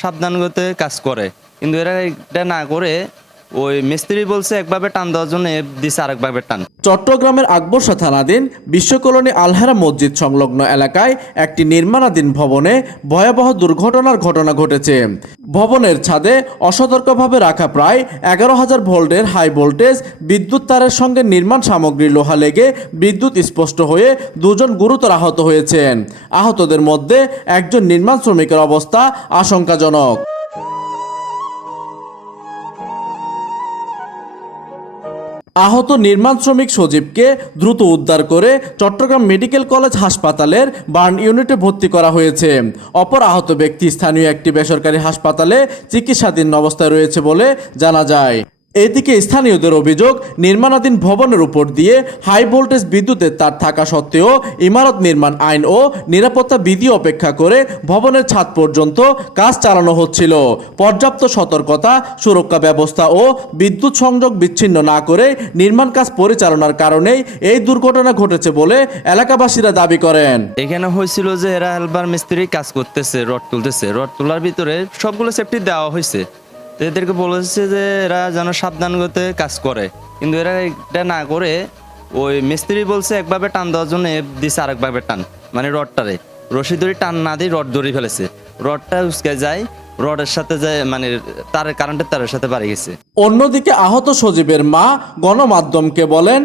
সাবধানগত কাজ করে, কিন্তু এরা এটা না করে ওই মিস্ত্রি বলছে একভাবে টান দেওয়ার জন্য দিছে আরেকভাবে টান। চট্টগ্রামের আকবরশা থানাধীন বিশ্বকলোনি আলহেরা মসজিদ সংলগ্ন এলাকায় একটি নির্মাণাধীন ভবনে ভয়াবহ দুর্ঘটনার ঘটনা ঘটেছে। ভবনের ছাদে অসতর্কভাবে রাখা প্রায় 11,000 ভোল্টের হাই ভোল্টেজ বিদ্যুৎ তারের সঙ্গে নির্মাণ সামগ্রী লোহা লেগে বিদ্যুৎ স্পষ্ট হয়ে দুজন গুরুতর আহত হয়েছেন। আহতদের মধ্যে একজন নির্মাণ শ্রমিকের অবস্থা আশঙ্কাজনক। আহত নির্মাণ শ্রমিক সজীবকে দ্রুত উদ্ধার করে চট্টগ্রাম মেডিকেল কলেজ হাসপাতালের বার্ন ইউনিটে ভর্তি করা হয়েছে। অপর আহত ব্যক্তি স্থানীয় একটি বেসরকারি হাসপাতালে চিকিৎসাধীন অবস্থায় রয়েছে বলে জানা যায়। এদিকে স্থানীয়দের অভিযোগ, নির্মাণাধীন ভবনের উপর দিয়ে হাই ভোল্টেজ বিদ্যুতের তার থাকা সত্ত্বেও ইমারত নির্মাণ আইন ও নিরাপত্তা বিধি অপেক্ষা করে ভবনের ছাদ পর্যন্ত কাজ চালানো হচ্ছিল। পর্যাপ্ত সতর্কতা, সুরক্ষা ব্যবস্থা ও বিদ্যুৎ সংযোগ বিচ্ছিন্ন না করে নির্মাণ কাজ পরিচালনার কারণেই এই দুর্ঘটনা ঘটেছে বলে এলাকাবাসীরা দাবি করেন। এখানে হয়েছিল যে এরা হেলপার মিস্ত্রি কাজ করতেছে, রড তুলতেছে, রড তোলার ভিতরে সবগুলো সেফটি দেওয়া হয়েছে। এদেরকে বলেছে যে এরা যেন সাবধানগত কাজ করে, কিন্তু এরা এটা না করে ওই মিস্ত্রি বলছে একভাবে টান দেওয়ার জন্য দিছে আরেকভাবে টান, মানে রডটারে রশি ধরে টান না দিয়ে রড ধরে ফেলেছে। রডটা উস্কে যায়, রডের সাথে যায় মানে তারের কারেন্টের তারের সাথে বাড়ি গেছে। অন্যদিকে আহত সজীবের মা গণমাধ্যমকে বলেন,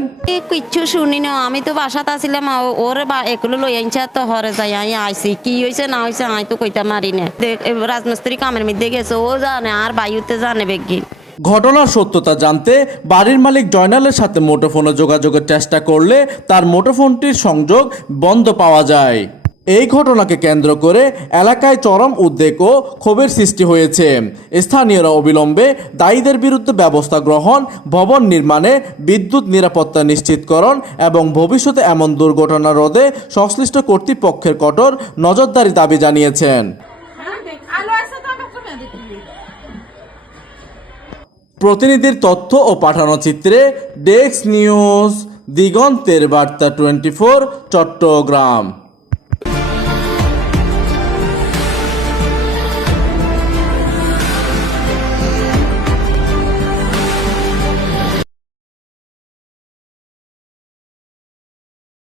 কিচ্ছু শুনি না, আমি তো বাসাতে আসছিলাম, ওর এগুলো লই আনছে তো হরে যাই আমি আইসি, কি হয়েছে না হয়েছে আমি তো কইতে মারি না। রাজমিস্ত্রি কামের মধ্যে গেছে, ও জানে আর বায়ুতে জানে বেগি। ঘটনার সত্যতা জানতে বাড়ির মালিক জয়নালের সাথে মুঠোফোনে যোগাযোগের চেষ্টা করলে তার মুঠোফোনটির সংযোগ বন্ধ পাওয়া যায়। এই ঘটনাকে কেন্দ্র করে এলাকায় চরম উদ্বেগ ও ক্ষোভের সৃষ্টি হয়েছে। স্থানীয়রা অবিলম্বে দায়ীদের বিরুদ্ধে ব্যবস্থা গ্রহণ, ভবন নির্মাণে বিদ্যুৎ নিরাপত্তা নিশ্চিতকরণ এবং ভবিষ্যতে এমন দুর্ঘটনা রোধে সংশ্লিষ্ট কর্তৃপক্ষের কঠোর নজরদারি দাবি জানিয়েছেন। প্রতিনিধির তথ্য ও পাঠানো চিত্রে ডেস্ক নিউজ, দিগন্তের বার্তা 24, চট্টগ্রাম।